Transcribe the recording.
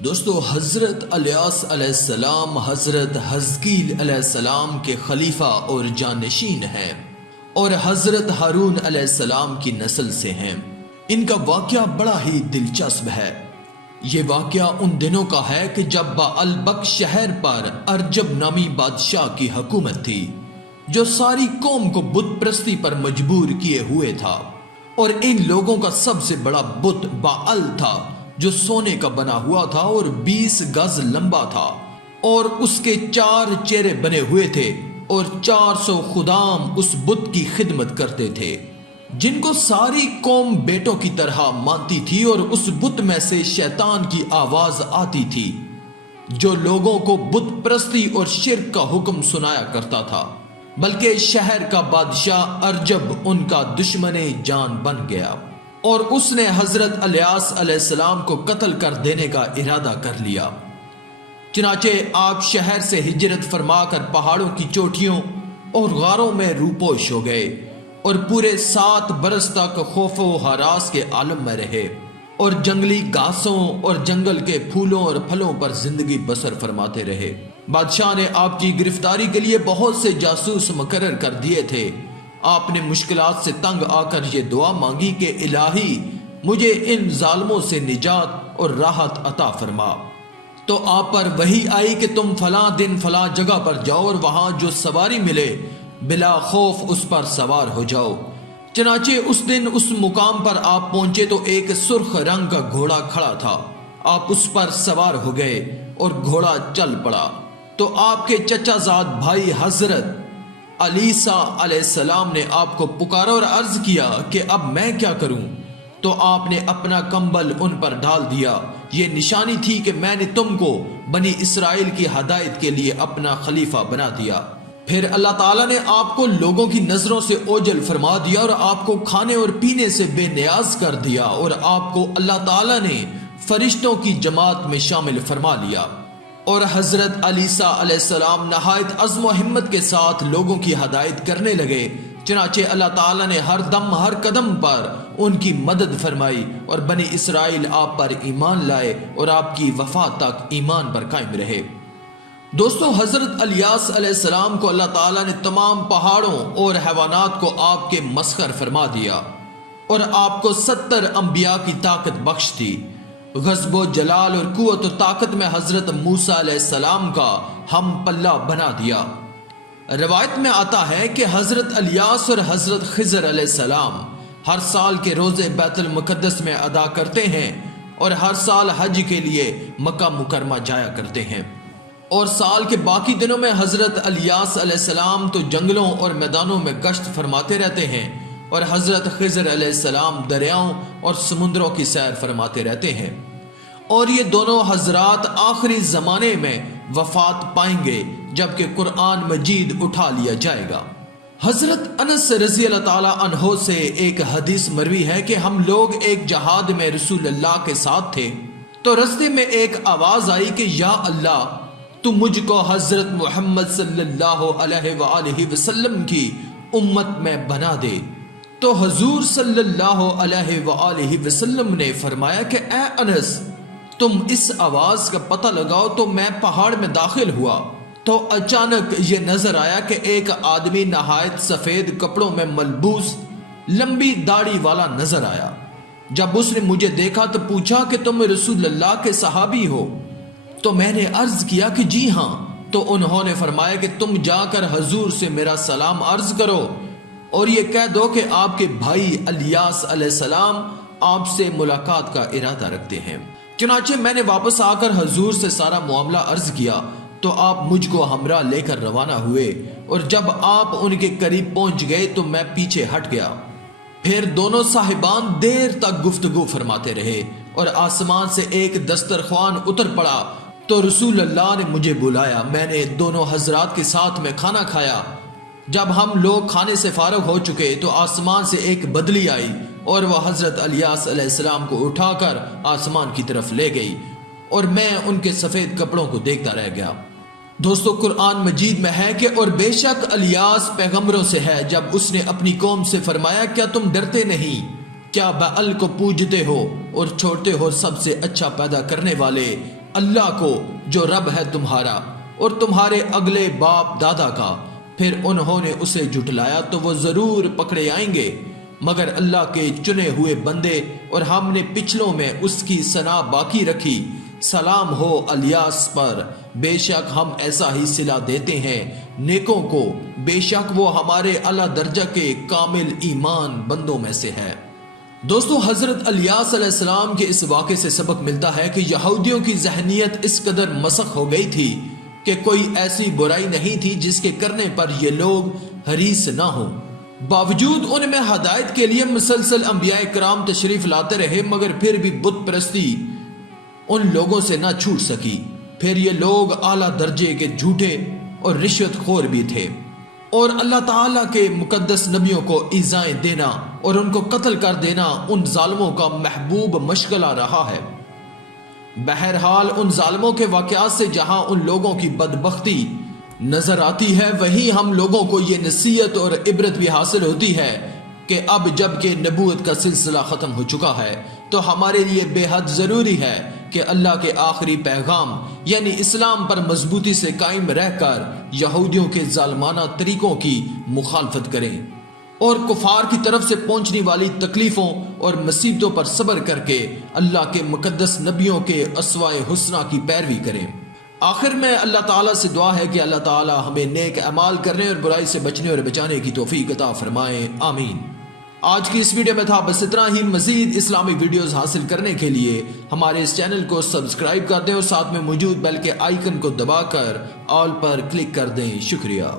دوستو، حضرت الیاس علیہ السلام حضرت حزقیل علیہ السلام کے خلیفہ اور جانشین ہیں اور حضرت ہارون علیہ السلام کی نسل سے ہیں۔ ان کا واقعہ بڑا ہی دلچسپ ہے۔ یہ واقعہ ان دنوں کا ہے کہ جب بعلبک شہر پر ارجب نامی بادشاہ کی حکومت تھی، جو ساری قوم کو بت پرستی پر مجبور کیے ہوئے تھا، اور ان لوگوں کا سب سے بڑا بت بعل تھا، جو سونے کا بنا ہوا تھا اور 20 گز لمبا تھا، اور اس کے 4 چہرے بنے ہوئے تھے، اور 400 خدام اس بت کی خدمت کرتے تھے، جن کو ساری قوم بیٹوں کی طرح مانتی تھی، اور اس بت میں سے شیطان کی آواز آتی تھی، جو لوگوں کو بت پرستی اور شرک کا حکم سنایا کرتا تھا، بلکہ شہر کا بادشاہ ارجب ان کا دشمن جان بن گیا، اور اس نے حضرت الیاس علیہ السلام کو قتل کر دینے کا ارادہ کر لیا۔ چنانچہ آپ شہر سے ہجرت فرما کر پہاڑوں کی چوٹیوں اور غاروں میں روپوش ہو گئے، اور پورے 7 برس تک خوف و ہراس کے عالم میں رہے، اور جنگلی گھاسوں اور جنگل کے پھولوں اور پھلوں پر زندگی بسر فرماتے رہے۔ بادشاہ نے آپ کی گرفتاری کے لیے بہت سے جاسوس مقرر کر دیے تھے۔ آپ نے مشکلات سے تنگ آ کر یہ دعا مانگی کہ الہی مجھے ان ظالموں سے نجات اور راحت عطا فرما۔ تو آپ پر وحی آئی کہ تم فلاں دن فلاں جگہ پر جاؤ، اور وہاں جو سواری ملے بلا خوف اس پر سوار ہو جاؤ۔ چنانچہ اس دن اس مقام پر آپ پہنچے تو ایک سرخ رنگ کا گھوڑا کھڑا تھا۔ آپ اس پر سوار ہو گئے اور گھوڑا چل پڑا۔ تو آپ کے چچا زاد بھائی حضرت علیسیٰ علیہ السلام نے آپ کو پکارا اور عرض کیا کہ اب میں کیا کروں؟ تو آپ نے اپنا کمبل ان پر ڈال دیا۔ یہ نشانی تھی کہ میں نے تم کو بنی اسرائیل کی ہدایت کے لیے اپنا خلیفہ بنا دیا۔ پھر اللہ تعالیٰ نے آپ کو لوگوں کی نظروں سے اوجھل فرما دیا، اور آپ کو کھانے اور پینے سے بے نیاز کر دیا، اور آپ کو اللہ تعالیٰ نے فرشتوں کی جماعت میں شامل فرما لیا۔ اور حضرت علیسیٰ علیہ السلام نہایت عزم و ہمت کے ساتھ لوگوں کی ہدایت کرنے لگے۔ چنانچہ اللہ تعالیٰ نے ہر دم ہر قدم پر ان کی مدد فرمائی، اور بنی اسرائیل آپ پر ایمان لائے اور آپ کی وفات تک ایمان پر قائم رہے۔ دوستو، حضرت الیاس علیہ السلام کو اللہ تعالیٰ نے تمام پہاڑوں اور حیوانات کو آپ کے مسخر فرما دیا، اور آپ کو 70 انبیاء کی طاقت بخش دی۔ غضب و جلال اور قوت و طاقت میں حضرت موسیٰ علیہ السلام کا ہم پلہ بنا دیا۔ روایت میں آتا ہے کہ حضرت الیاس اور حضرت خضر علیہ السلام ہر سال کے روزے بیت المقدس میں ادا کرتے ہیں، اور ہر سال حج کے لیے مکہ مکرمہ جایا کرتے ہیں، اور سال کے باقی دنوں میں حضرت الیاس علیہ السلام تو جنگلوں اور میدانوں میں گشت فرماتے رہتے ہیں، اور حضرت خضر علیہ السلام دریاؤں اور سمندروں کی سیر فرماتے رہتے ہیں۔ اور یہ دونوں حضرات آخری زمانے میں وفات پائیں گے، جبکہ قرآن مجید اٹھا لیا جائے گا۔ حضرت انس رضی اللہ تعالیٰ عنہ سے ایک حدیث مروی ہے کہ ہم لوگ ایک جہاد میں رسول اللہ کے ساتھ تھے، تو رستے میں ایک آواز آئی کہ یا اللہ، تو مجھ کو حضرت محمد صلی اللہ علیہ وآلہ وسلم کی امت میں بنا دے۔ تو حضور صلی اللہ علیہ وآلہ وسلم نے فرمایا کہ اے انس، تم اس آواز کا پتہ لگاؤ۔ تو میں پہاڑ میں داخل ہوا تو اچانک یہ نظر آیا کہ ایک آدمی نہایت سفید کپڑوں میں ملبوس لمبی داڑھی والا نظر آیا۔ جب اس نے مجھے دیکھا تو پوچھا کہ تم رسول اللہ کے صحابی ہو؟ تو میں نے عرض کیا کہ جی ہاں۔ تو انہوں نے فرمایا کہ تم جا کر حضور سے میرا سلام عرض کرو، اور یہ کہہ دو کہ آپ کے بھائی الیاس علیہ السلام آپ سے ملاقات کا ارادہ رکھتے ہیں۔ چنانچہ میں نے واپس آ کر حضور سے سارا معاملہ عرض کیا، تو آپ مجھ کو ہمراہ لے کر روانہ ہوئے، اور جب آپ ان کے قریب پہنچ گئے تو میں پیچھے ہٹ گیا۔ پھر دونوں صاحبان دیر تک گفتگو فرماتے رہے، اور آسمان سے ایک دسترخوان اتر پڑا تو رسول اللہ نے مجھے بلایا۔ میں نے دونوں حضرات کے ساتھ میں کھانا کھایا۔ جب ہم لوگ کھانے سے فارغ ہو چکے تو آسمان سے ایک بدلی آئی، اور وہ حضرت الیاس علیہ السلام کو اٹھا کر آسمان کی طرف لے گئی، اور میں ان کے سفید کپڑوں کو دیکھتا رہ گیا۔ دوستو، قرآن مجید میں ہے کہ اور بے شک الیاس پیغمبروں سے ہے، جب اس نے اپنی قوم سے فرمایا کیا تم ڈرتے نہیں؟ کیا بعل کو پوجتے ہو اور چھوڑتے ہو سب سے اچھا پیدا کرنے والے اللہ کو جو رب ہے تمہارا اور تمہارے اگلے باپ دادا کا، پھر انہوں نے اسے جھٹلایا تو وہ ضرور پکڑے آئیں گے، مگر اللہ کے چنے ہوئے بندے اور ہم نے پچھلوں میں اس کی ثنا باقی رکھی۔ سلام ہو الیاس پر، بے شک ہم ایسا ہی صلہ دیتے ہیں نیکوں کو، بے شک وہ ہمارے اعلیٰ درجہ کے کامل ایمان بندوں میں سے ہے۔ دوستو، حضرت الیاس علیہ السلام کے اس واقعے سے سبق ملتا ہے کہ یہودیوں کی ذہنیت اس قدر مسخ ہو گئی تھی کہ کوئی ایسی برائی نہیں تھی جس کے کرنے پر یہ لوگ حریص نہ ہوں۔ باوجود ان میں ہدایت کے لیے مسلسل انبیاء کرام تشریف لاتے رہے، مگر پھر بھی بت پرستی ان لوگوں سے نہ چھوٹ سکی۔ پھر یہ لوگ اعلیٰ درجے کے جھوٹے اور رشوت خور بھی تھے، اور اللہ تعالیٰ کے مقدس نبیوں کو ایذائیں دینا اور ان کو قتل کر دینا ان ظالموں کا محبوب مشغلہ رہا ہے۔ بہرحال ان ظالموں کے واقعات سے جہاں ان لوگوں کی بدبختی نظر آتی ہے، وہیں ہم لوگوں کو یہ نصیحت اور عبرت بھی حاصل ہوتی ہے کہ اب جب کہ نبوت کا سلسلہ ختم ہو چکا ہے تو ہمارے لیے بے حد ضروری ہے کہ اللہ کے آخری پیغام یعنی اسلام پر مضبوطی سے قائم رہ کر یہودیوں کے ظالمانہ طریقوں کی مخالفت کریں اور کفار کی طرف سے پہنچنے والی تکلیفوں اور مصیبتوں پر صبر کر کے اللہ کے مقدس نبیوں کے اسوائے حسنہ کی پیروی کریں۔ آخر میں اللہ تعالیٰ سے دعا ہے کہ اللہ تعالیٰ ہمیں نیک اعمال کرنے اور برائی سے بچنے اور بچانے کی توفیق عطا فرمائے، آمین۔ آج کی اس ویڈیو میں تھا بس اتنا ہی۔ مزید اسلامی ویڈیوز حاصل کرنے کے لیے ہمارے اس چینل کو سبسکرائب کر دیں اور ساتھ میں موجود بیل کے آئیکن کو دبا کر آل پر کلک کر دیں۔ شکریہ۔